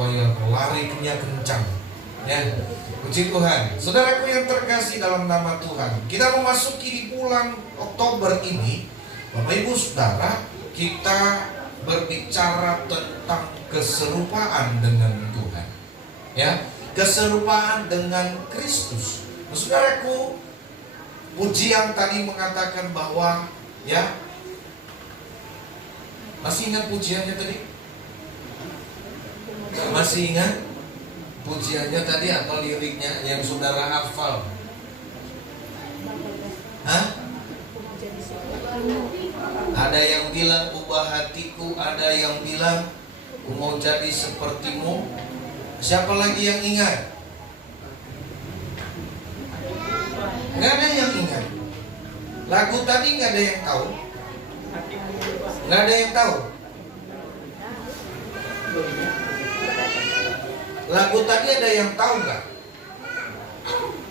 supaya larinya kencang. Ya, puji Tuhan. Saudaraku yang terkasih dalam nama Tuhan, kita memasuki di bulan Oktober ini, Bapak Ibu Saudara, kita berbicara tentang keserupaan dengan Tuhan. Ya, keserupaan dengan Kristus. Saudaraku, pujian tadi mengatakan bahwa, ya, masih ingat pujiannya tadi? Masih ingat pujiannya tadi atau liriknya yang saudara hafal? Hah? Ada yang bilang ubah hatiku, ada yang bilang ku mau jadi sepertimu. Siapa lagi yang ingat? Nggak ada yang ingat. Lagu tadi nggak ada yang tahu. Nggak ada yang tahu. Lagu tadi ada yang tahu nggak?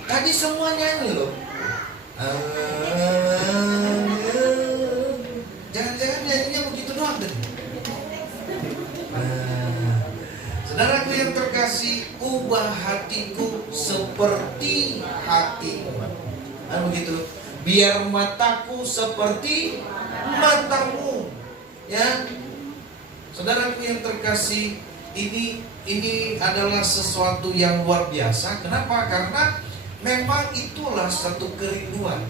Tadi semua nyanyi loh. Jangan-jangan nyanyinya begitu doang tadi. Saudaraku yang terkasih, ubah hatiku seperti hatimu. Begitu. Biar mataku seperti matamu. Ya, saudaraku yang terkasih, ini adalah sesuatu yang luar biasa. Kenapa? Karena memang itulah satu kerinduan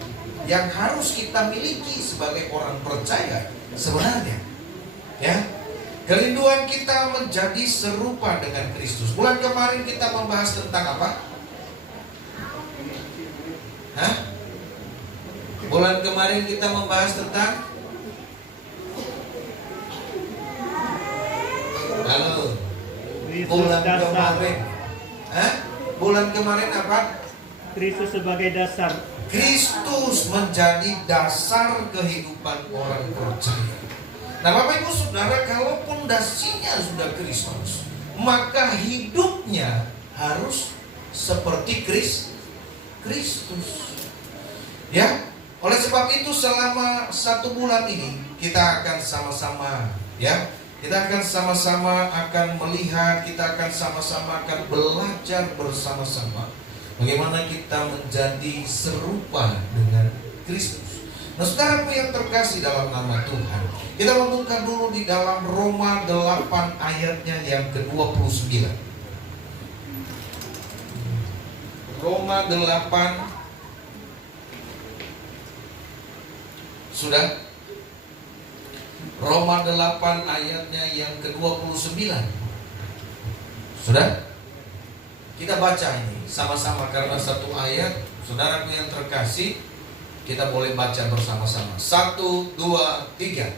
yang harus kita miliki sebagai orang percaya sebenarnya. Ya, kerinduan kita menjadi serupa dengan Kristus. Bulan kemarin kita membahas tentang apa? Hah? Bulan kemarin kita membahas tentang halo. Bulan kemarin. Hah? Bulan kemarin apa? Kristus sebagai dasar. Kristus menjadi dasar kehidupan orang percaya. Nah, Bapak Ibu Saudara, kalau pondasinya sudah Kristus, maka hidupnya harus seperti Kristus. Ya, oleh sebab itu selama 1 bulan ini kita akan sama-sama, ya, kita akan sama-sama akan melihat, kita akan sama-sama akan belajar bersama-sama bagaimana kita menjadi serupa dengan Kristus. Nah, saudaraku yang terkasih dalam nama Tuhan, kita membuka dulu di dalam Roma 8 ayatnya yang ke-29. Roma 8. Sudah? Roma 8 ayatnya yang ke-29. Sudah? Kita baca ini sama-sama karena satu ayat. Saudaraku yang terkasih, kita boleh baca bersama-sama. 1, 2, 3.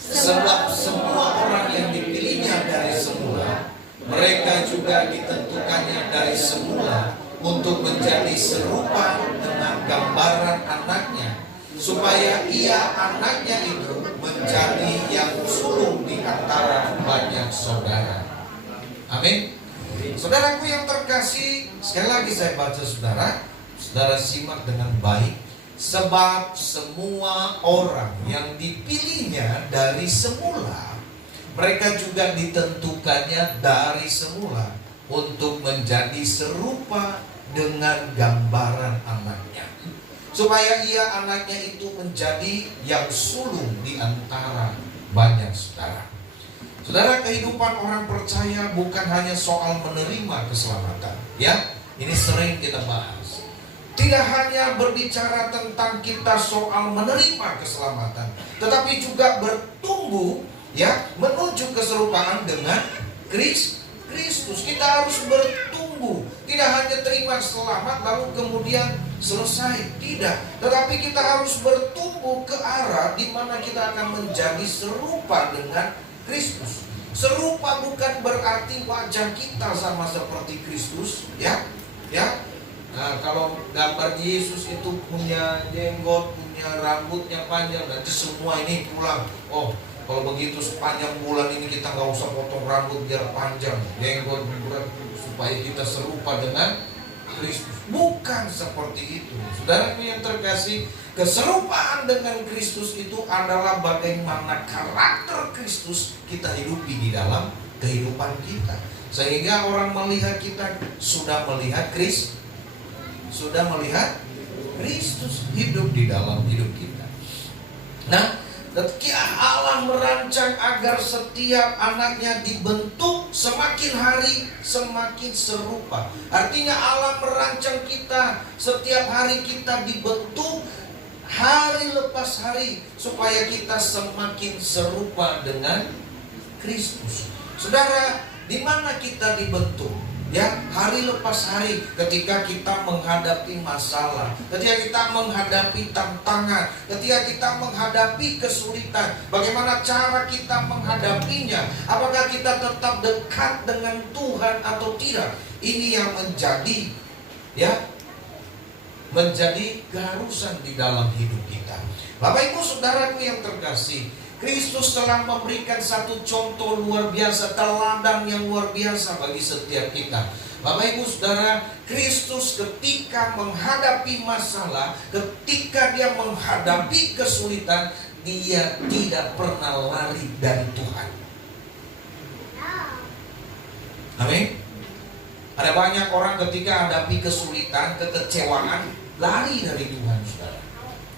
Sebab semua orang yang dipilihnya dari semula, mereka juga ditentukannya dari semula untuk menjadi serupa dengan gambaran anaknya, supaya ia anaknya itu menjadi yang sulung di antara banyak saudara. Amin. Saudaraku yang terkasih, sekali lagi saya baca saudara simak dengan baik. Sebab semua orang yang dipilihnya dari semula, mereka juga ditentukannya dari semula untuk menjadi serupa dengan gambaran anaknya, supaya ia anaknya itu menjadi yang sulung di antara banyak saudara. Saudara, kehidupan orang percaya bukan hanya soal menerima keselamatan. Ya, ini sering kita bahas. Tidak hanya berbicara tentang kita soal menerima keselamatan, tetapi juga bertumbuh, ya, menuju keserupaan dengan Kristus. Kita harus bertumbuh. Tidak hanya terima selamat lalu kemudian selesai, tidak. Tetapi kita harus bertumbuh ke arah di mana kita akan menjadi serupa dengan Kristus. Serupa bukan berarti wajah kita sama seperti Kristus, ya. Nah, kalau gambar Yesus itu punya jenggot, punya rambutnya panjang, nanti semua ini pulang. Oh, kalau begitu sepanjang bulan ini kita nggak usah potong rambut biar panjang, jenggot berat, supaya kita serupa dengan Kristus. Bukan seperti itu. Saudaraku yang terkasih, keserupaan dengan Kristus itu adalah bagaimana karakter Kristus kita hidupi di dalam kehidupan kita. Sehingga orang melihat kita sudah melihat Kristus hidup di dalam hidup kita. Nah, ketika Allah merancang agar setiap anaknya dibentuk, semakin hari semakin serupa. Artinya Allah merancang kita, setiap hari kita dibentuk hari lepas hari, supaya kita semakin serupa dengan Kristus. Saudara, di mana kita dibentuk? Ya, hari lepas hari, ketika kita menghadapi masalah, ketika kita menghadapi tantangan, ketika kita menghadapi kesulitan, bagaimana cara kita menghadapinya? Apakah kita tetap dekat dengan Tuhan atau tidak? Ini yang menjadi keharusan di dalam hidup kita. Bapak Ibu Saudaraku yang terkasih, Kristus telah memberikan satu contoh luar biasa, teladan yang luar biasa bagi setiap kita. Bapak Ibu Saudara, Kristus ketika menghadapi masalah, ketika dia menghadapi kesulitan, dia tidak pernah lari dari Tuhan. Amin. Ada banyak orang ketika hadapi kesulitan, kekecewaan, lari dari Tuhan, saudara.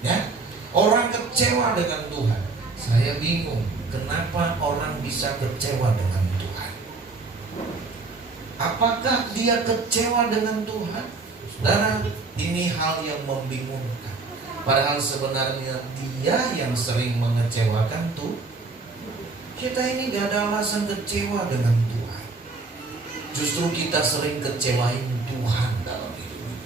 Ya, orang kecewa dengan Tuhan. Saya bingung, kenapa orang bisa kecewa dengan Tuhan? Apakah dia kecewa dengan Tuhan? Saudara, ini hal yang membingungkan. Padahal sebenarnya dia yang sering mengecewakan tuh. Kita ini gak ada alasan kecewa dengan Tuhan. Justru kita sering kecewain Tuhan dalam hidup ini.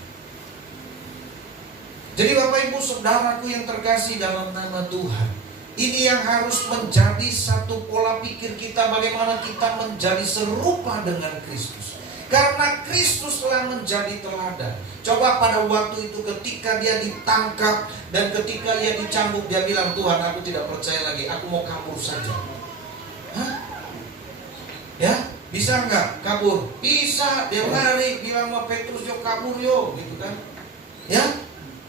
Jadi Bapak Ibu Saudaraku yang terkasih dalam nama Tuhan, ini yang harus menjadi satu pola pikir kita, bagaimana kita menjadi serupa dengan Kristus. Karena Kristus telah menjadi teladan. Coba pada waktu itu ketika dia ditangkap dan ketika dia dicambuk, dia bilang, Tuhan, aku tidak percaya lagi, aku mau kabur saja. Hah? Ya, bisa nggak kabur? Bisa. Dia lari, bilang sama Petrus, yuk kabur yuk, gitu kan? Ya.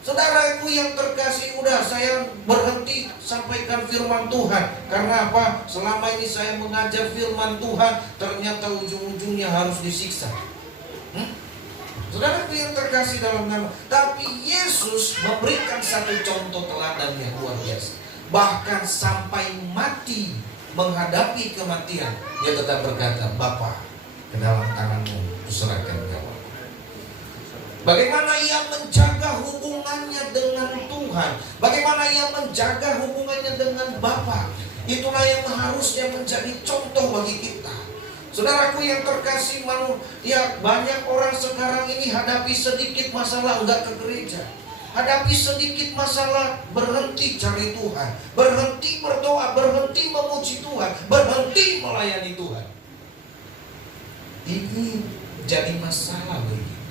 Saudaraku yang terkasih, udah saya berhenti sampaikan firman Tuhan. Karena apa? Selama ini saya mengajar firman Tuhan, ternyata ujung-ujungnya harus disiksa. Saudaraku yang terkasih dalam nama, tapi Yesus memberikan satu contoh teladan yang luar biasa. Bahkan sampai mati, menghadapi kematian, dia tetap berkata, Bapa, ke dalam tanganmu kuserahkan nyawa. Bagaimana ia menjaga hubungannya dengan Tuhan, bagaimana ia menjaga hubungannya dengan Bapa. Itulah yang harusnya menjadi contoh bagi kita. Saudaraku yang terkasih, ya banyak orang sekarang ini hadapi sedikit masalah enggak ke gereja. Hadapi sedikit masalah berhenti cari Tuhan, berhenti berdoa, berhenti memuji Tuhan, berhenti melayani Tuhan. Ini jadi masalah bagi kita.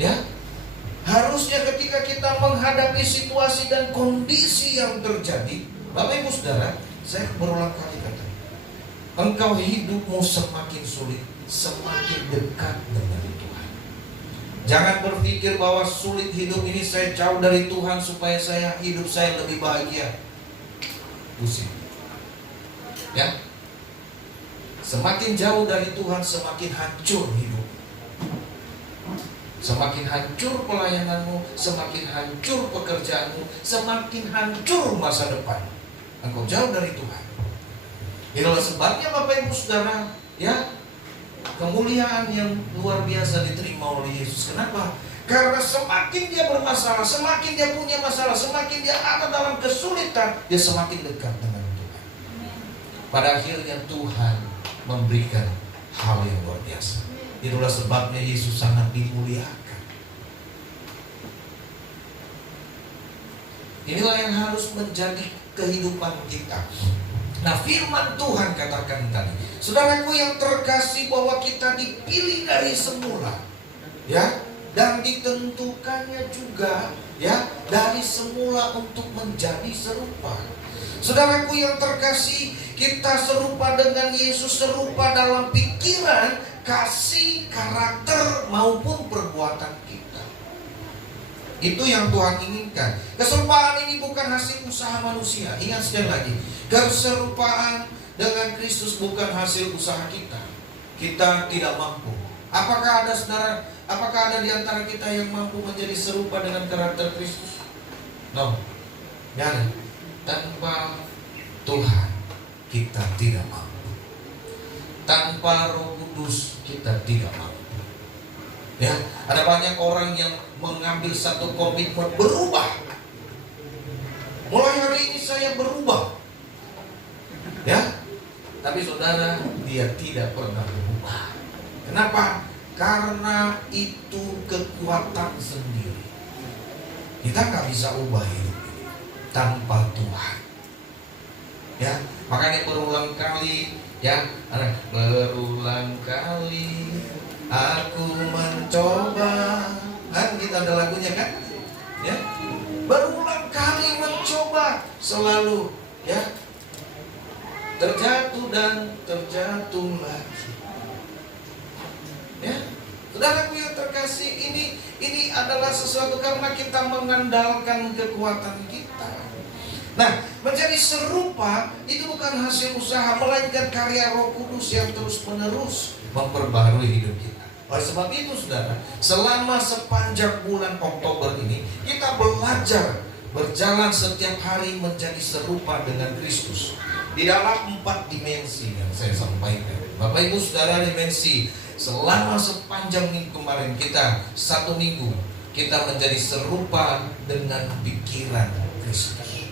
Ya, harusnya ketika kita menghadapi situasi dan kondisi yang terjadi, Bapak Ibu Saudara, saya berulang kali kata, engkau hidupmu semakin sulit, semakin dekat dengan Tuhan. Jangan berpikir bahwa sulit hidup ini saya jauh dari Tuhan supaya hidup saya lebih bahagia. Pusing. Ya, semakin jauh dari Tuhan, semakin hancur hidup. Semakin hancur pelayananmu, semakin hancur pekerjaanmu, semakin hancur masa depan. Engkau jauh dari Tuhan. Itulah sebabnya Bapak Ibu Saudara, ya, kemuliaan yang luar biasa diterima oleh Yesus. Kenapa? Karena semakin dia bermasalah, semakin dia punya masalah, semakin dia ada dalam kesulitan, dia semakin dekat dengan Tuhan. Pada akhirnya Tuhan memberikan hal yang luar biasa. Itulah sebabnya Yesus sangat dimuliakan. Inilah yang harus menjadi kehidupan kita. Nah, firman Tuhan katakan tadi, saudaraku yang terkasih, bahwa kita dipilih dari semula, ya, dan ditentukannya juga, ya, dari semula untuk menjadi serupa. Saudaraku yang terkasih, kita serupa dengan Yesus, serupa dalam pikiran, kasih, karakter maupun perbuatan kita. Itu yang Tuhan inginkan. Keserupaan ini bukan hasil usaha manusia. Ingat sekali lagi, keserupaan dengan Kristus bukan hasil usaha kita. Kita tidak mampu. Apakah ada saudara, apakah ada di antara kita yang mampu menjadi serupa dengan karakter Kristus? No. Tidak ada. Tanpa Tuhan kita tidak mampu. Tanpa Roh Kudus kita tidak mampu. Ya, ada banyak orang yang mengambil satu komitmen berubah. Mulai hari ini saya berubah. Ya. Tapi saudara, dia tidak pernah berubah. Kenapa? Karena itu kekuatan sendiri. Kita nggak bisa ubah hidup ini tanpa Tuhan. Ya, makanya berulang kali, ya, berulang kali aku mencoba. Kan kita ada lagunya kan? Ya, berulang kali mencoba, selalu, ya, terjatuh dan terjatuh lagi. Ya, saudaraku yang terkasih, ini adalah sesuatu karena kita mengandalkan kekuatan kita. Nah, menjadi serupa itu bukan hasil usaha, melainkan karya Roh Kudus yang terus-menerus memperbaharui hidup kita. Oleh sebab itu, saudara, selama sepanjang bulan Oktober ini kita belajar berjalan setiap hari menjadi serupa dengan Kristus di dalam 4 dimensi yang saya sampaikan. Bapak Ibu Saudara, dimensi selama sepanjang minggu kemarin kita 1 minggu kita menjadi serupa dengan pikiran Kristus.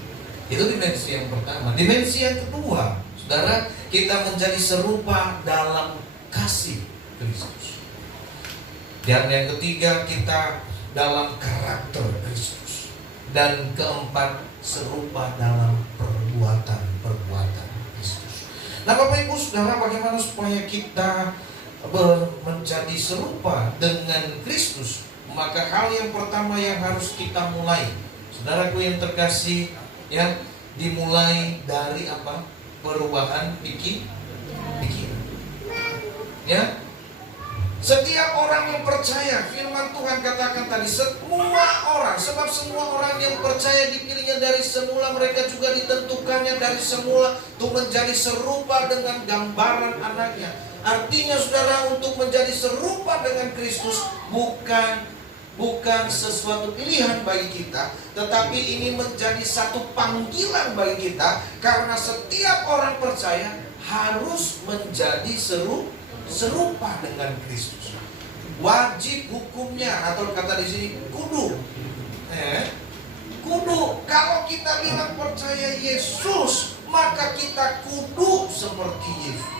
Itu dimensi yang pertama. Dimensi yang kedua, saudara, kita menjadi serupa dalam kasih Kristus. Dan yang ketiga, kita dalam karakter Kristus. Dan keempat, serupa dalam perbuatan Kristus. Nah, Bapak Ibu Saudara, bagaimana supaya kita menjadi serupa dengan Kristus? Maka hal yang pertama yang harus kita mulai, saudaraku yang terkasih, ya, dimulai dari apa? Perubahan pikiran. Ya. Setiap orang yang percaya, firman Tuhan katakan tadi, semua orang, sebab semua orang yang percaya dipilihnya dari semula, mereka juga ditentukannya dari semula untuk menjadi serupa dengan gambaran anaknya. Artinya, saudara, untuk menjadi serupa dengan Kristus bukan sesuatu pilihan bagi kita, tetapi ini menjadi satu panggilan bagi kita, karena setiap orang percaya harus menjadi serupa dengan Kristus. Wajib hukumnya, atau kata di sini kudu. Kudu. Kalau kita bilang percaya Yesus, maka kita kudu seperti Yesus.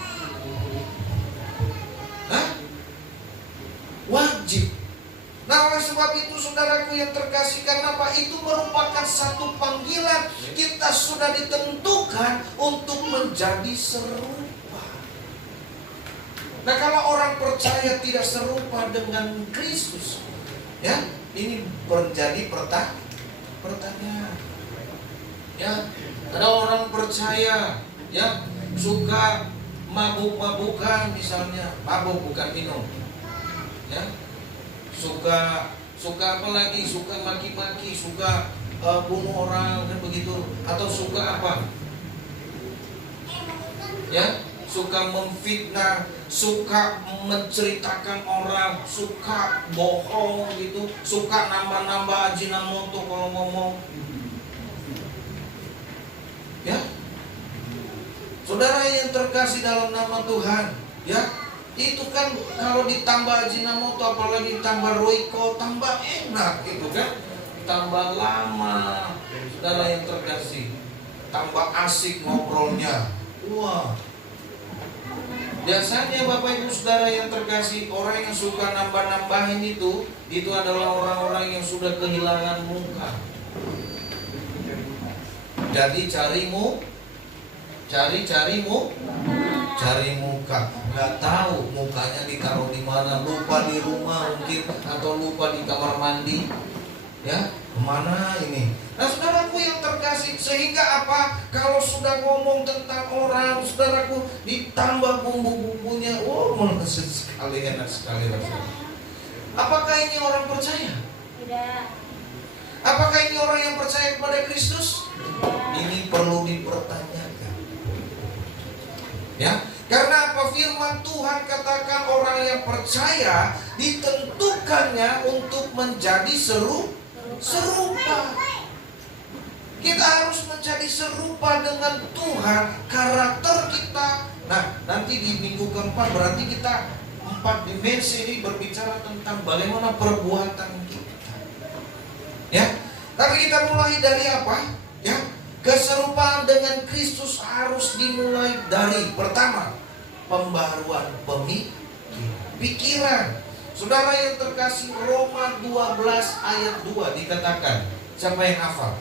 Wajib. Nah, oleh sebab itu, saudaraku yang terkasih, karena apa? Itu merupakan satu panggilan. Kita sudah ditentukan untuk menjadi serupa. Nah, kalau orang percaya tidak serupa dengan Kristus, ya, ini menjadi pertanyaan. Ya, ada orang percaya, ya, suka mabuk-mabukan misalnya, mabuk bukan minum, ya, suka apa lagi, suka maki-maki, suka bunuh orang, kan begitu, atau suka apa, ya, suka memfitnah, suka menceritakan orang, suka bohong gitu, suka nambah-nambah ajinomoto kalau ngomong, ya. Saudara yang terkasih dalam nama Tuhan, ya, itu kan kalau ditambah ajinomoto, apalagi ditambah roiko, tambah enak gitu kan, tambah lama. Saudara yang terkasih, tambah asik ngobrolnya. Wah. Biasanya Bapak Ibu Saudara yang terkasih, orang yang suka nambah-nambahin itu adalah orang-orang yang sudah kehilangan muka. Jadi cari muka, nggak tahu mukanya ditaruh di mana, lupa di rumah mungkin, atau lupa di kamar mandi, ya, kemana ini? Nah, saudaraku yang terkasih, sehingga apa? Kalau sudah ngomong tentang orang, saudaraku, ditambah bumbu-bumbunya, meleset sekali, enak sekali rasanya. Apakah ini orang percaya? Tidak. Apakah ini orang yang percaya kepada Kristus? Ini perlu dipertanyakan. Ya, karena apa? Firman Tuhan katakan orang yang percaya ditentukannya untuk menjadi serupa. Kita harus menjadi serupa dengan Tuhan, karakter kita. Nah, nanti di minggu keempat berarti kita 4 dimensi ini berbicara tentang bagaimana perbuatan kita. Ya, tapi kita mulai dari apa? Ya, keserupaan dengan Kristus harus dimulai dari pertama, pembaharuan pikiran. Saudara yang terkasih, Roma 12 ayat 2 dikatakan, siapa yang hafal?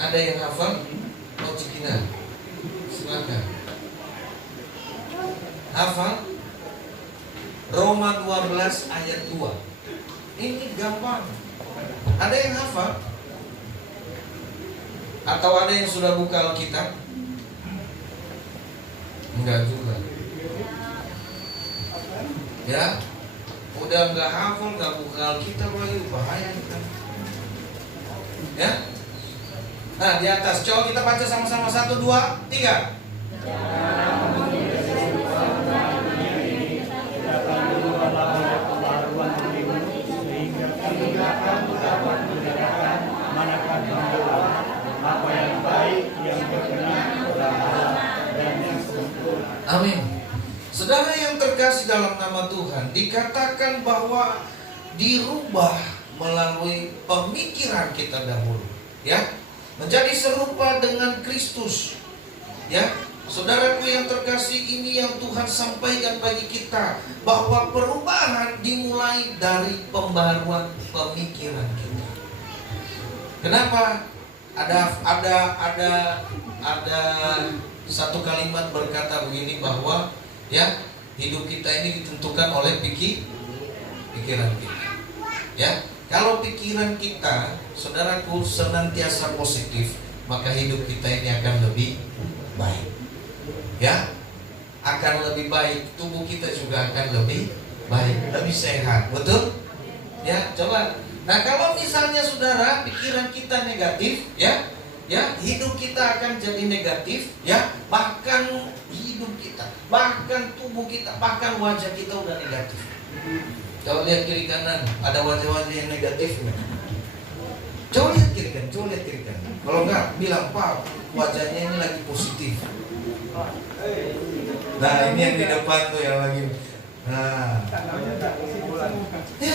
Ada yang hafal? Oh, Cikina, silakan. Hafal? Roma 12 ayat 2. Ini gampang. Ada yang hafal? Atau ada yang sudah buka Alkitab? Enggak juga. Ya, udah enggak hafal, enggak buka Alkitab lagi, bahaya kan? Ya. Nah, di atas, coba kita baca sama-sama 1, 2, 3. Amin. Saudara yang terkasih dalam nama Tuhan, dikatakan bahwa dirubah melalui pemikiran kita dahulu, ya, menjadi serupa dengan Kristus. Ya, saudaraku yang terkasih, ini yang Tuhan sampaikan bagi kita, bahwa perubahan dimulai dari pembaharuan pemikiran kita. Kenapa? Ada satu kalimat berkata begini, bahwa ya, hidup kita ini ditentukan oleh pikiran kita. Ya, kalau pikiran kita, saudaraku, senantiasa positif, maka hidup kita ini akan lebih baik. Ya, akan lebih baik, tubuh kita juga akan lebih baik, lebih sehat, betul? Ya, coba. Nah, kalau misalnya saudara pikiran kita negatif, ya, hidup kita akan jadi negatif, ya, bahkan hidup kita, bahkan tubuh kita, bahkan wajah kita udah negatif. Coba lihat kiri kanan, ada wajah-wajah yang negatif nggak? Coba lihat kiri kanan, Kalau enggak, bilang, Pak, wajahnya ini lagi positif. Nah, ini yang di depan tuh yang lagi. Nah, ya.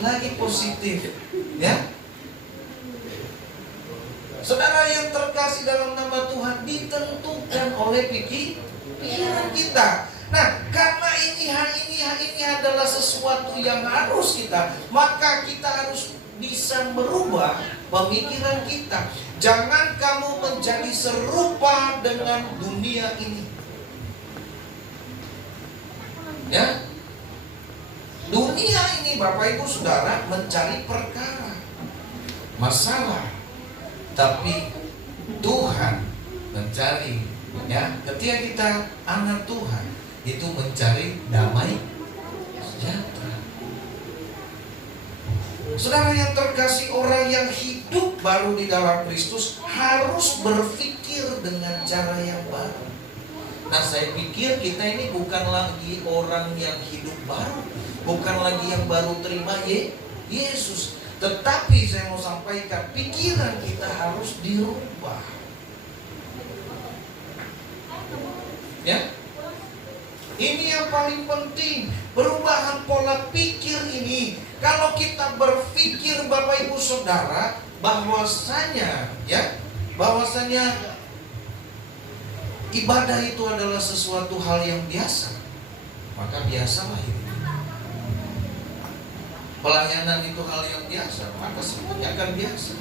Lagi positif, ya. Saudara yang terkasih dalam nama Tuhan, ditentukan oleh pikiran kita. Nah, karena ini adalah sesuatu yang harus kita, maka kita harus bisa merubah pemikiran kita. Jangan kamu menjadi serupa dengan dunia ini. Ya, dunia ini, Bapak Ibu Saudara, mencari perkara, masalah, tapi Tuhan mencari, ya, ketika kita anak Tuhan, itu mencari damai sejahtera. Saudara yang terkasih, orang yang hidup baru di dalam Kristus harus berpikir dengan cara yang baru. Nah, saya pikir kita ini bukan lagi orang yang hidup baru, bukan lagi yang baru terima Yesus. Tetapi saya mau sampaikan, pikiran kita harus dirubah. Ya, ini yang paling penting, perubahan pola pikir ini. Kalau kita berpikir, Bapak Ibu Saudara, bahwasanya ibadah itu adalah sesuatu hal yang biasa, maka biasalah hidup. Pelayanan itu hal yang biasa, maka semuanya akan biasa.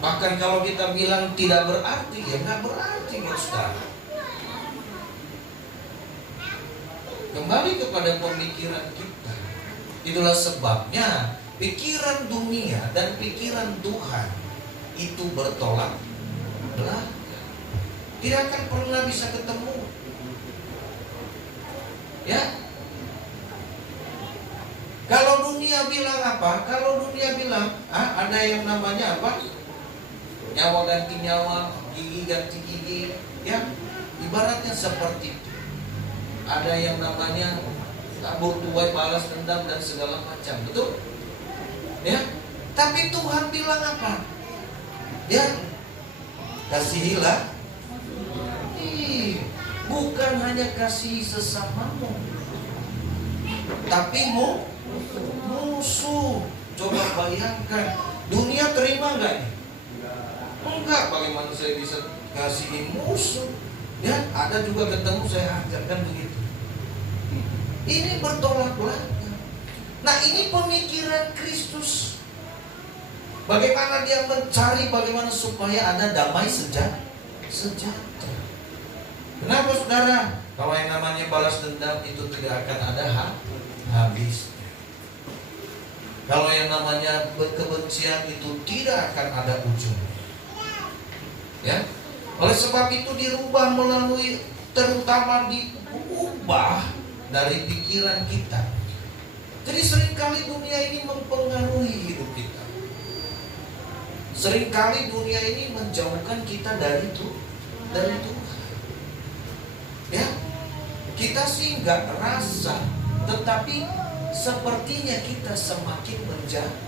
Bahkan kalau kita bilang tidak berarti, ya nggak berarti, ya saudara. Kembali kepada pemikiran kita. Itulah sebabnya pikiran dunia dan pikiran Tuhan itu bertolak belakang. Tidak akan pernah bisa ketemu. Ya. Kalau dunia bilang apa? Kalau dunia bilang, ada yang namanya apa? Nyawa ganti nyawa, gigi ganti gigi, ya. Ibaratnya seperti itu. Ada yang namanya tabur tuai balas dendam dan segala macam, betul? Ya. Tapi Tuhan bilang apa? Ya, kasihilah. Bukan hanya kasih sesamamu, tapi musuh. Coba bayangkan, dunia terima nggak nih? Enggak. Bagaimana saya bisa kasihin musuh? Ya, ada juga ketemu saya ajarkan begitu. Ini bertolak belakang. Nah, ini pemikiran Kristus. Bagaimana dia mencari bagaimana supaya ada damai sejahtera. Kenapa saudara? Kalau yang namanya balas dendam itu tidak akan ada habisnya. Kalau yang namanya kebencian itu tidak akan ada ujungnya. Ya. Oleh sebab itu dirubah melalui, terutama diubah dari pikiran kita. Jadi seringkali dunia ini mempengaruhi hidup kita. Seringkali dunia ini menjauhkan kita dari Tuhan. Ya, kita sih nggak ngerasa, tetapi sepertinya kita semakin menjauh.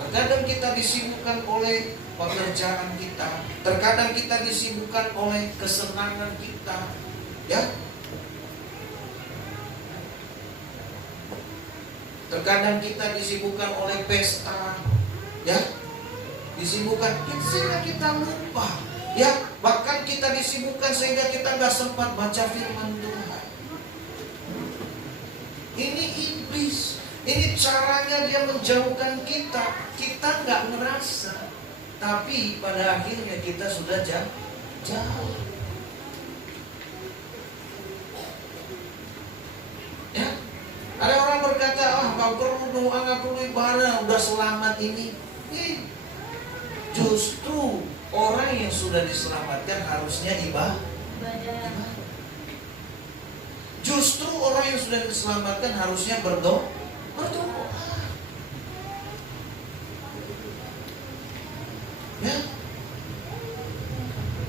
Terkadang kita disibukkan oleh pekerjaan kita, terkadang kita disibukkan oleh kesenangan kita, ya. Terkadang kita disibukkan oleh pesta, ya, disibukkan, sehingga kita lupa, ya. Bahkan kita disibukkan sehingga kita nggak sempat baca firman Tuhan. Ini iblis. Ini caranya dia menjauhkan kita. Kita nggak ngerasa, tapi pada akhirnya kita sudah jauh. Ya, ada orang berkata, nggak perlu doa, nggak perlu ibadah, udah selamat ini. Justru orang yang sudah diselamatkan harusnya ibadah. Justru orang yang sudah diselamatkan harusnya berdoa. Ya.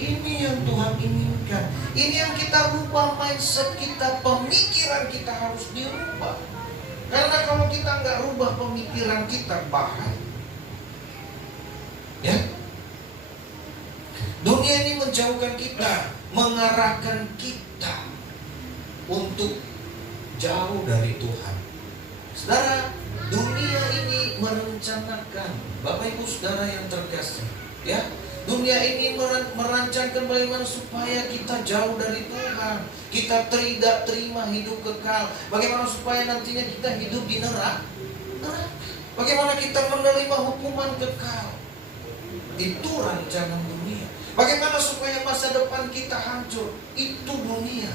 Ini yang Tuhan inginkan. Ini yang kita rubah mindset kita, pemikiran kita harus dirubah. Karena kalau kita nggak rubah pemikiran kita, bahaya. Ya. Dunia ini menjauhkan kita, mengarahkan kita untuk jauh dari Tuhan. Saudara, dunia ini merencanakan, Bapak Ibu Saudara yang terkasih, ya, dunia ini merancangkan bagaimana supaya kita jauh dari Tuhan, kita tidak terima hidup kekal, bagaimana supaya nantinya kita hidup di neraka, bagaimana kita menerima hukuman kekal. Itu rancangan dunia. Bagaimana supaya masa depan kita hancur, itu dunia.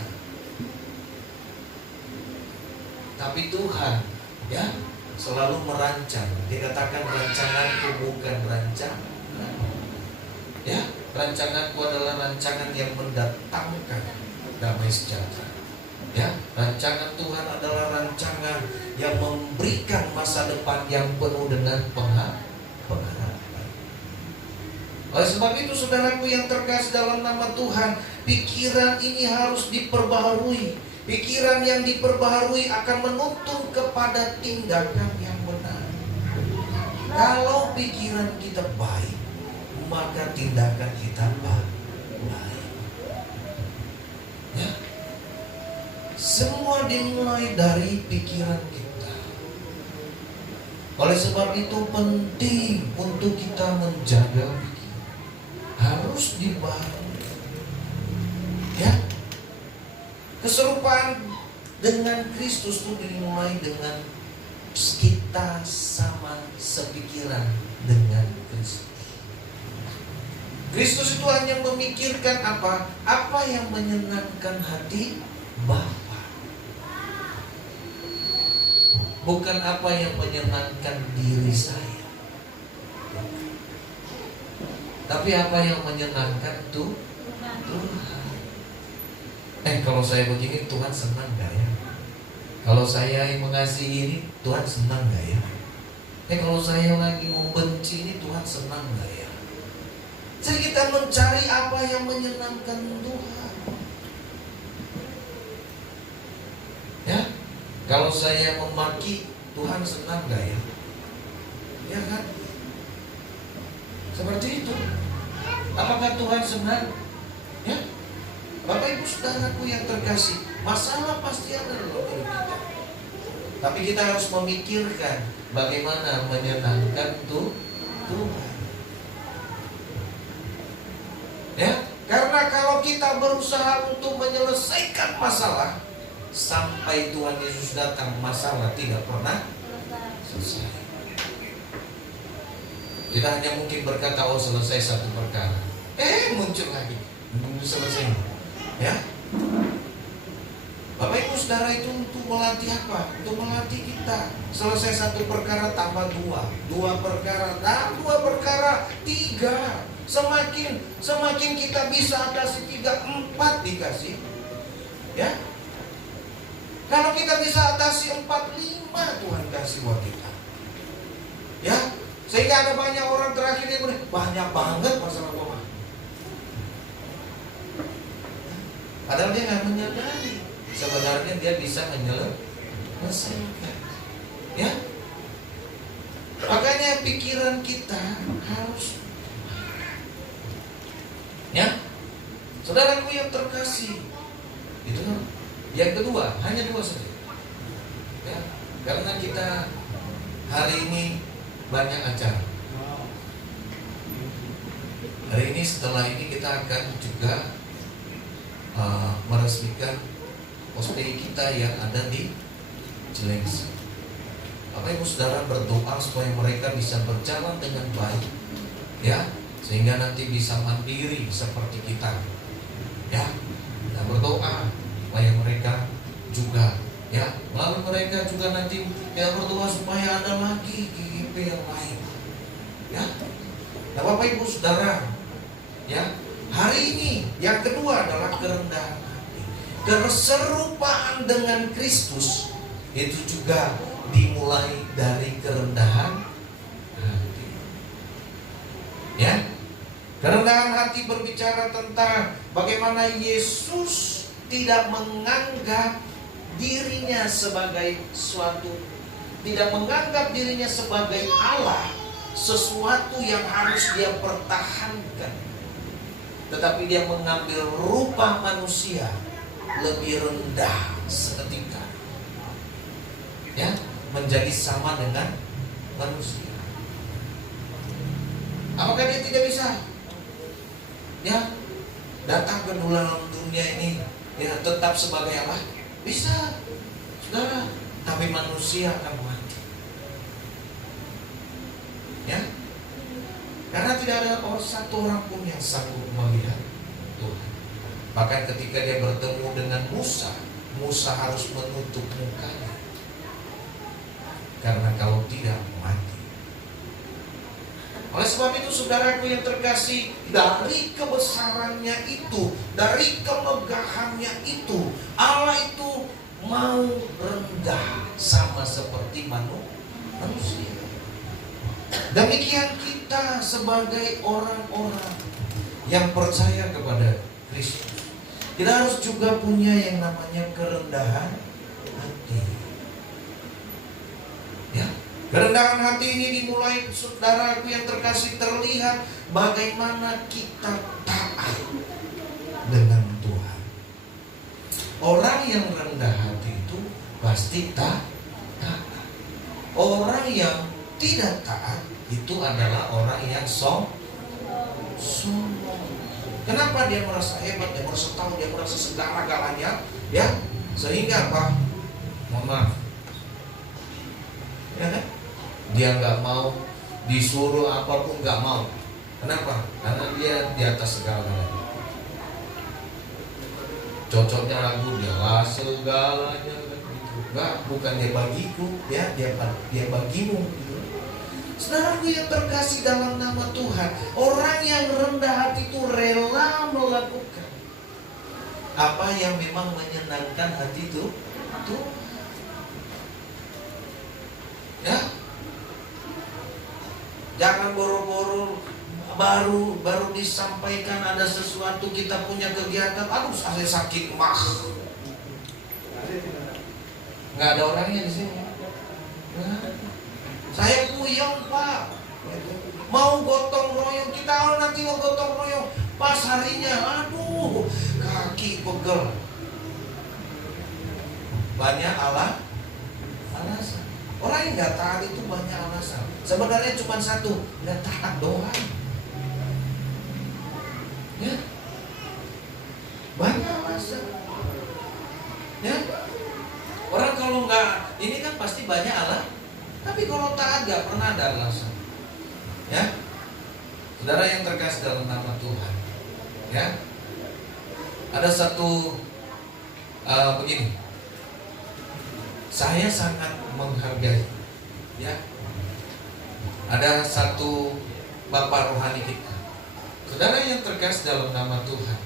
Tapi Tuhan, ya, selalu merancang. Dikatakan rancanganku bukan rancangan. Ya, rancanganku adalah rancangan yang mendatangkan damai sejahtera. Ya, rancangan Tuhan adalah rancangan yang memberikan masa depan yang penuh dengan pengharapan. Oleh sebab itu, saudaraku yang terkasih dalam nama Tuhan, pikiran ini harus diperbaharui. Pikiran yang diperbaharui akan menuntun kepada tindakan yang benar. Kalau pikiran kita baik, maka tindakan kita baik. Ya. Semua dimulai dari pikiran kita. Oleh sebab itu penting untuk kita menjaga pikiran. Harus dibangun. Ya. Keserupaan dengan Kristus itu dimulai dengan kita sama sepikiran dengan Kristus. Kristus itu hanya memikirkan apa? Apa yang menyenangkan hati Bapa. Bukan apa yang menyenangkan diri saya. Tapi apa yang menyenangkan Tuhan. Kalau saya begini Tuhan senang gak ya? Kalau saya yang mengasihi ini, Tuhan senang gak ya? Kalau saya lagi membenci ini, Tuhan senang gak ya? Jadi kita mencari apa yang menyenangkan Tuhan. Ya, kalau saya memaki, Tuhan senang gak ya? Ya kan? Seperti itu. Apakah Tuhan senang? Ya, Bapak Ibu Saudaraku yang terkasih, masalah pasti ada dalam hidup kita. Tapi kita harus memikirkan bagaimana menyenangkan Tuhan. Ya, karena kalau kita berusaha untuk menyelesaikan masalah, sampai Tuhan Yesus datang, masalah tidak pernah selesai. Kita hanya mungkin berkata, oh selesai satu perkara, muncul lagi, belum selesai. Ya, Bapak Ibu Saudara, itu untuk melatih apa? Untuk melatih kita. Selesai satu perkara tambah dua perkara, dua perkara, tiga. Semakin kita bisa atasi 3, 4 dikasih. Ya, kalau kita bisa atasi 4, 5, Tuhan kasih buat kita. Ya, sehingga ada banyak orang terakhir yang banyak banget masalah rumah. Padahal dia nggak menyadari sebenarnya dia bisa menyelesaikan. Ya, makanya pikiran kita harus, ya, saudaraku yang terkasih, itu yang kedua, hanya 2 saja. Ya, karena kita hari ini banyak acara. Hari ini setelah ini kita akan juga meresmikan pospei kita yang ada di Cilengsi. Bapak Ibu Saudara berdoa supaya mereka bisa berjalan dengan baik, ya, sehingga nanti bisa mandiri seperti kita. Ya, kita berdoa supaya mereka juga, ya, lalu mereka juga nanti ya berdoa supaya ada lagi GGP yang lain. Ya, nah Bapak Ibu Saudara, ya, hari ini yang kedua adalah kerendahan hati. Keserupaan dengan Kristus itu juga dimulai dari kerendahan hati. Ya, kerendahan hati berbicara tentang bagaimana Yesus tidak menganggap dirinya sebagai suatu, tidak menganggap dirinya sebagai Allah, sesuatu yang harus dia pertahankan, tetapi dia mengambil rupa manusia, lebih rendah seketika, ya, menjadi sama dengan manusia. Apakah dia tidak bisa, ya, datang ke dalam dunia ini, ya, tetap sebagai Allah? Bisa, saudara. Tapi manusia akan mati, ya, karena tidak ada satu orang pun yang sanggup melihat Tuhan. Bahkan ketika dia bertemu dengan Musa, Musa harus menutup mukanya, karena kalau tidak mati. Oleh sebab itu saudaraku yang terkasih, dari kebesarannya itu, dari kemegahannya itu, Allah itu mau rendah sama seperti manusia. Demikian kita sebagai orang-orang yang percaya kepada Kristus, kita harus juga punya yang namanya kerendahan hati. Ya, kerendahan hati ini dimulai, saudaraku yang terkasih, terlihat bagaimana kita taat dengan Tuhan. Orang yang rendah hati itu pasti taat. Orang yang tidak taat itu adalah orang yang sombong. Kenapa dia merasa hebat, dia merasa tahu, dia merasa segala-galanya, ya, sehingga apa? Mohon maaf, ya kan? Dia nggak mau disuruh apapun, nggak mau. Kenapa? Karena dia di atas segala-galanya. Cocoknya lagu dia lah segalanya, enggak, bukan dia bagiku, ya, dia bagimu, gitu. Saudaraku yang terkasih dalam nama Tuhan, orang yang rendah hati itu rela melakukan apa yang memang menyenangkan hati itu Tuhan. Ya, jangan boro-boro baru disampaikan ada sesuatu, kita punya kegiatan, aduh saya sakit mah. Nggak ada orangnya di sini. Nah, saya puyeng Pak. Mau gotong royong, kita nanti mau gotong royong. Pas harinya, aduh kaki pegel. Banyak alasan. Orang yang nggak taat itu banyak alasan. Sebenarnya cuma satu, nggak taat doang. Ya, banyak alasan. Ya, orang kalau nggak ini kan pasti banyak alasan. Tapi kalau taat nggak pernah ada alasan. Ya, saudara yang terkasih dalam nama Tuhan. Ya, ada satu begini. Saya sangat menghargai, ya, ada satu bapak rohani kita, saudara yang terkasih dalam nama Tuhan.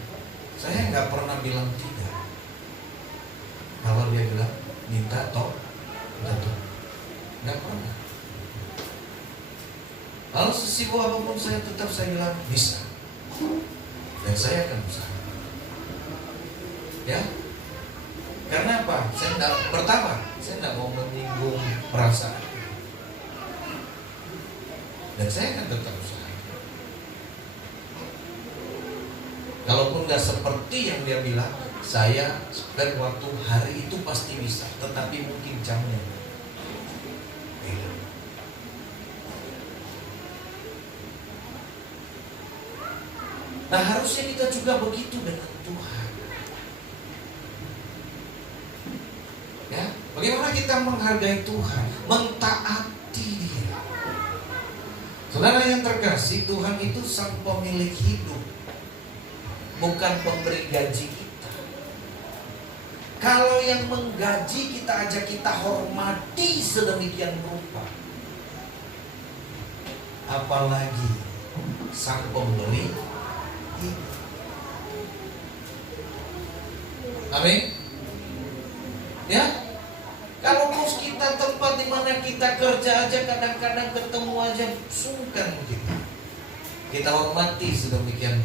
Saya nggak pernah bilang tidak. Kalau dia bilang minta toh, nggak pernah. Kalau sesibuk apapun saya tetap saya bilang bisa, dan saya akan usaha. Ya. Karena apa? Pertama, saya tidak mau menyinggung perasaan, dan saya akan tetap usaha. Kalaupun nggak seperti yang dia bilang, saya dan waktu hari itu pasti bisa, tetapi mungkin jamnya beda. Nah, harusnya kita juga begitu dengan Tuhan. Ya, bagaimana kita menghargai Tuhan, mentaati Dia. Saudara yang terkasih, Tuhan itu sang pemilik hidup, bukan pemberi gaji kita. Kalau yang menggaji kita aja kita hormati sedemikian rupa, apalagi sang pemberi hidup. Amin. Ya, kalau bos kita, tempat di mana kita kerja aja kadang-kadang ketemu aja sungkan kita. Kita hormati sedemikian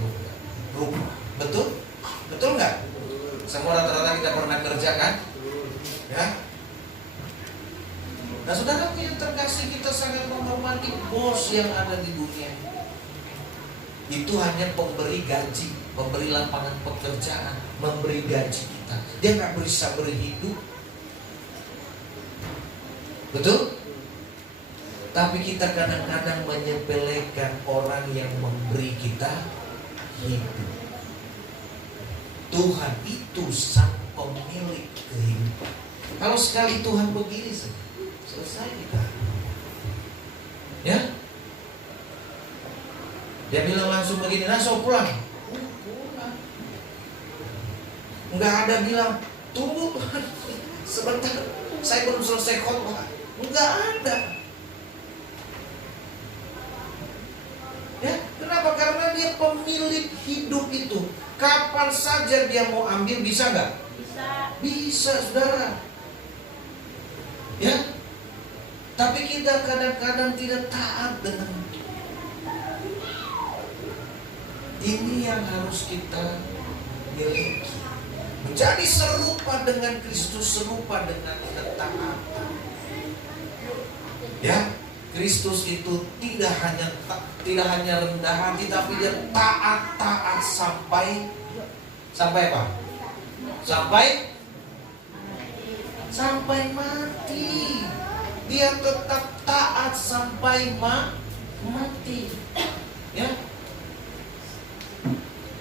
rupa. Betul? Betul nggak? Semua rata-rata kita pernah kerja kan? Ya. Nah, saudara yang terkasih, kita sangat menghormati bos yang ada di dunia. Itu hanya pemberi gaji, memberi lapangan pekerjaan, memberi gaji kita. Dia nggak bisa berhidup. Betul? Tapi kita kadang-kadang menyepelekan orang yang memberi kita hidup. Tuhan itu sang pemilik kehidupan. Kalau sekali Tuhan begini, selesai kita. Ya? Dia bilang langsung begini, nah so pulang. Pulang. Enggak ada bilang, tunggu sebentar, saya belum selesai khotbah. Enggak ada. Ya, kenapa? Karena dia pemilik hidup itu. Kapan saja dia mau ambil, bisa nggak? Bisa, saudara. Ya. Tapi kita kadang-kadang tidak taat dengan itu. Ini yang harus kita miliki. Menjadi serupa dengan Kristus, serupa dengan ketaatan. Ya, Kristus itu tidak hanya rendah hati, tapi dia taat sampai apa? Sampai mati. Dia tetap taat sampai mati. Ya.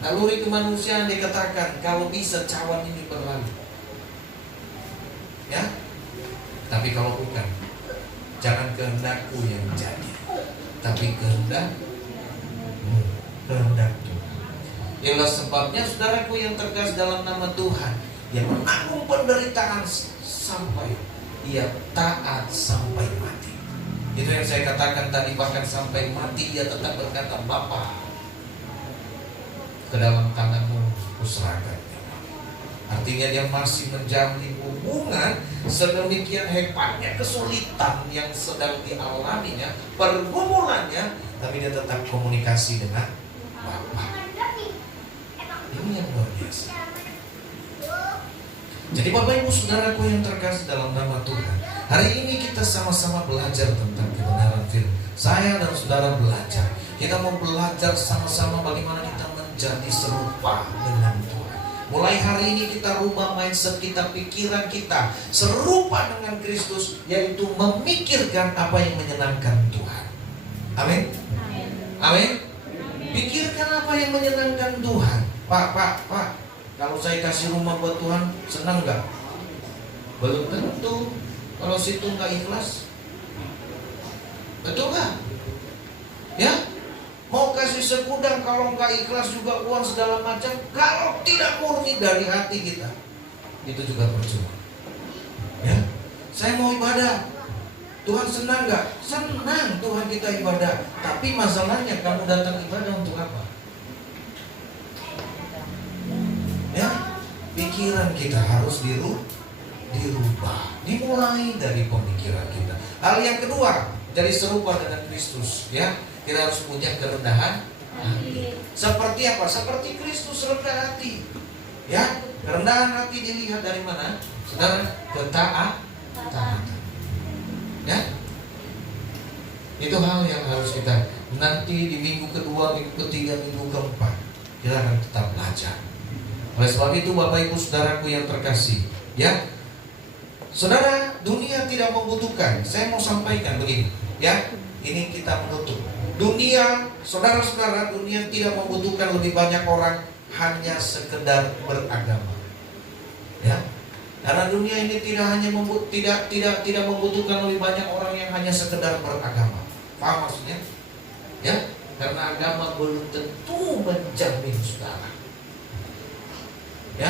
Naluri kemanusiaan dikatakan kalau bisa cawan ini berlalu. Ya. Tapi kalau bukan, jangan kehendakku yang jadi, tapi kehendak Tuhan. Itulah sebabnya saudaraku yang terkasih dalam nama Tuhan, yang menanggung penderitaan sampai ia taat sampai mati. Itu yang saya katakan tadi, bahkan sampai mati dia tetap berkata, Bapa, ke dalam tanganmu kuserahkan. Artinya dia masih menjalin hubungan sedemikian hebatnya kesulitan yang sedang dialaminya, pergumulannya, tapi dia tetap komunikasi dengan Bapa. Ini yang luar biasa. Jadi Bapak Ibu Saudaraku yang terkasih dalam nama Tuhan, hari ini kita sama-sama belajar tentang kebenaran firman. Saya dan saudara belajar. Kita mau belajar sama-sama bagaimana kita menjadi serupa dengan Tuhan. Mulai hari ini kita rubah mindset kita, pikiran kita serupa dengan Kristus, yaitu memikirkan apa yang menyenangkan Tuhan. Amin. Amin. Pikirkan apa yang menyenangkan Tuhan. Pak, kalau saya kasih rumah buat Tuhan, senang nggak? Belum tentu. Kalau situ nggak ikhlas, betul nggak? Ya, mau kasih segudang, kalau nggak ikhlas juga uang segala macam, kalau tidak murni dari hati kita, itu juga percuma. Ya, saya mau ibadah, Tuhan senang nggak? Senang Tuhan kita ibadah. Tapi masalahnya kamu datang ibadah untuk apa? Ya, pikiran kita harus dirubah, dimulai dari pemikiran kita. Hal yang kedua, jadi serupa dengan Kristus. Ya, kita harus punya kerendahan hati. Seperti apa? Seperti Kristus rendah hati. Ya, kerendahan hati dilihat dari mana? Saudara, ketaatan. Ya, itu hal yang harus kita nanti di minggu kedua, minggu ketiga, minggu keempat kita akan tetap belajar. Oleh sebab itu Bapak Ibu Saudaraku yang terkasih, ya, saudara, dunia tidak membutuhkan. Saya mau sampaikan begini, ya, ini kita menutup. Dunia, saudara-saudara, dunia tidak membutuhkan lebih banyak orang hanya sekedar beragama. Ya, karena dunia ini tidak membutuhkan lebih banyak orang yang hanya sekedar beragama. Paham maksudnya? Ya, karena agama belum tentu menjamin saudara. Ya,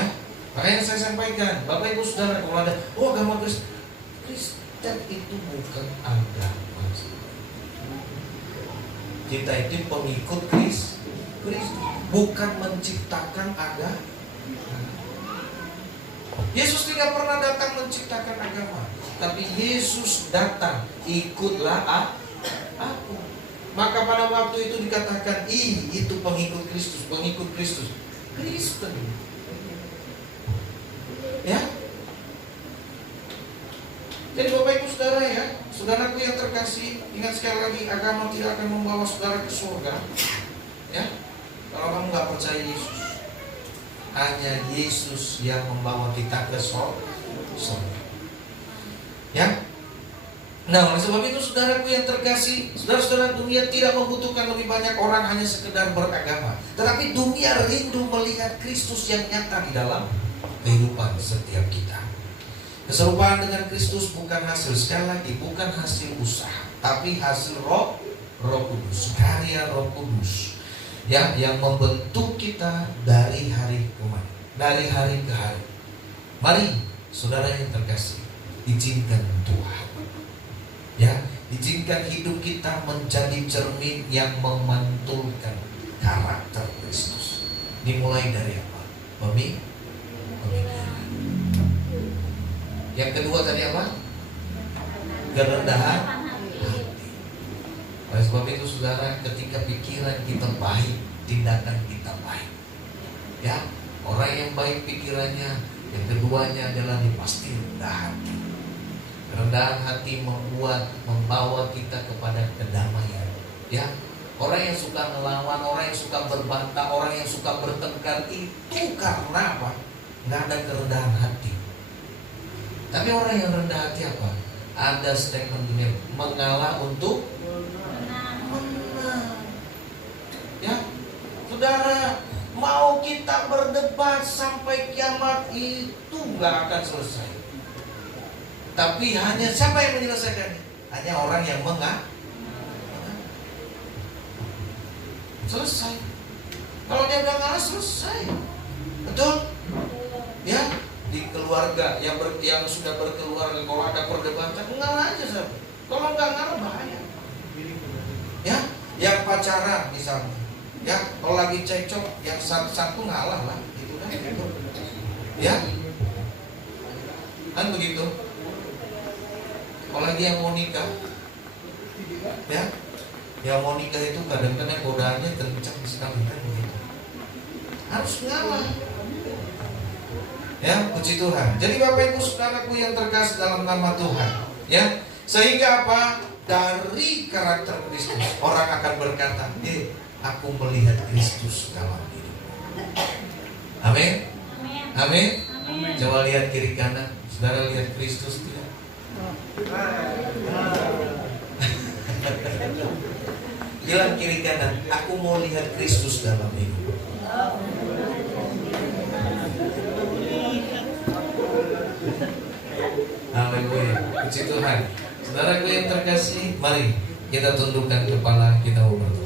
makanya saya sampaikan, Bapak Ibu Saudara, kalau ada agama Kristen itu bukan agama. Kita itu pengikut Kristus, bukan menciptakan agama. Yesus tidak pernah datang menciptakan agama, tapi Yesus datang, ikutlah aku. Maka pada waktu itu dikatakan, itu pengikut Kristus, Kristen. Ya, jadi Bapak Ibu Saudara, ya, saudaraku yang terkasih, ingat sekali lagi, agama tidak akan membawa saudara ke surga. Ya, kalau kamu nggak percaya Yesus, hanya Yesus yang membawa kita ke surga. Ya, nah oleh sebab itu saudaraku yang terkasih, saudara-saudara, dunia tidak membutuhkan lebih banyak orang hanya sekedar beragama, tetapi dunia rindu melihat Kristus yang nyata di dalam kehidupan setiap kita. Keserupaan dengan Kristus bukan hasil, sekali lagi, bukan hasil usaha, tapi hasil Roh Kudus, karya Roh Kudus, ya, yang membentuk kita dari hari ke hari. Mari saudara yang terkasih, izinkan Tuhan, ya, izinkan hidup kita menjadi cermin yang memantulkan karakter Kristus. Dimulai dari apa? Pemikiran. Yang kedua tadi apa? Kerendahan hati. Oleh sebab itu saudara, ketika pikiran kita baik, tindakan kita baik. Ya, orang yang baik pikirannya, yang keduanya adalah dia pasti rendah hati. Kerendahan hati membawa kita kepada kedamaian. Ya, orang yang suka melawan, orang yang suka berbantah, orang yang suka bertengkar, itu karena apa? Nggak ada kerendahan hati. Tapi orang yang rendah hati apa? Ada statement dunia, mengalah untuk menang. Ya, saudara, mau kita berdebat sampai kiamat itu nggak akan selesai. Tapi hanya siapa yang menyelesaikannya? Hanya orang yang mengalah. Selesai. Kalau dia udah ngalah, selesai. Betul? Ya. Di keluarga yang sudah berkeluarga, kalau ada perdebatan, ngalah aja sahabat. Kalau nggak ngalah bahaya. Ya, yang pacaran misalnya, ya, kalau lagi cekcok, yang satu ngalah lah, gitu kan? Gitu. Ya, kan begitu. Apalagi yang mau nikah, ya, yang mau nikah itu kadang-kadang godaannya kencang sekali kan begitu. Harus ngalah. Ya, puji Tuhan. Jadi Bapak Ibu Saudaraku yang terkasih dalam nama Tuhan, ya, sehingga apa? Dari karakter Kristus orang akan berkata, aku melihat Kristus dalam hidup. Amin. Amin. Coba lihat kiri kanan. Saudara lihat Kristus tidak? Bilang kiri kanan, aku mau lihat Kristus dalam hidup. Haleluya. Puji Tuhan. Saudaraku yang terkasih, mari kita tundukkan kepala, kita berdoa.